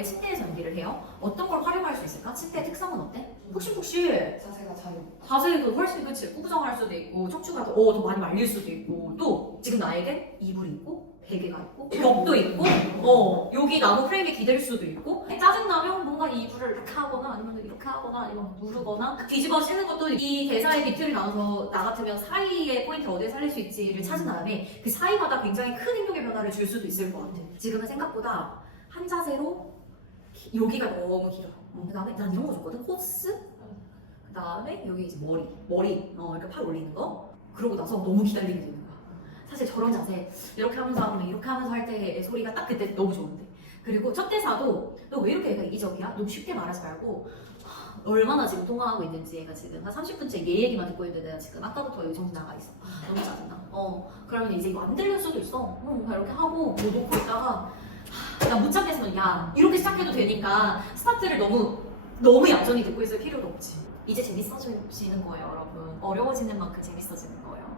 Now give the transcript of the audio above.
만약에 침대에서 연기를 해요. 어떤 걸 활용할 수 있을까? 침대의 특성은 어때? 푹신푹신. 자세가 자유. 자세도 훨씬 그치 구부정할 수도 있고 척추가 더, 어, 더 많이 말릴 수도 있고 또 지금 나에게 이불이 있고 베개가 있고 벽도 있고 어 여기 나무 프레임이 기댈 수도 있고 짜증나면 뭔가 이 이불을 이렇게 하거나 아니면 이렇게 하거나 아니면 누르거나 뒤집어 씌는 것도 이 대사의 디테일이 나눠서 나 같으면 사이의 포인트 어디에 살릴 수 있지를 찾은 다음에 그 사이마다 굉장히 큰 행동의 변화를 줄 수도 있을 것 같아 지금은 생각보다 한 자세로 기- 여기가 너무 길어 그 다음에 난 이런 거 좋거든 호스 그 다음에 여기 이제 머리, 머리, 어, 이렇게 팔 올리는 거. 그러고 나서 너무 기다리게 되는 거야. 사실 저런 자세, 이렇게 하면서 하면 이렇게 하면서 할 때의 소리가 딱 그때 너무 좋은데. 그리고 첫 대사도 너 왜 이렇게 애가 이기적이야? 너무 쉽게 말하지 말고 하, 얼마나 지금 통화하고 있는지 얘가 지금 한 30분째 얘 얘기만 듣고 있는데 내가 지금 아까부터 여기 정신 나가 있어. 너무 짜증나. 어, 그러면 이제 이거 안 들릴 수도 있어. 어, 그냥 이렇게 하고 뭐 놓고 있다가 나못 참겠으면 야 이렇게 시작해도 되니까 스타트를 너무 너무 얌전히 듣고 있을 필요도 없지. 이제 재밌어지는 거예요, 여러분. 어려워지는 만큼 재밌어지는 거예요.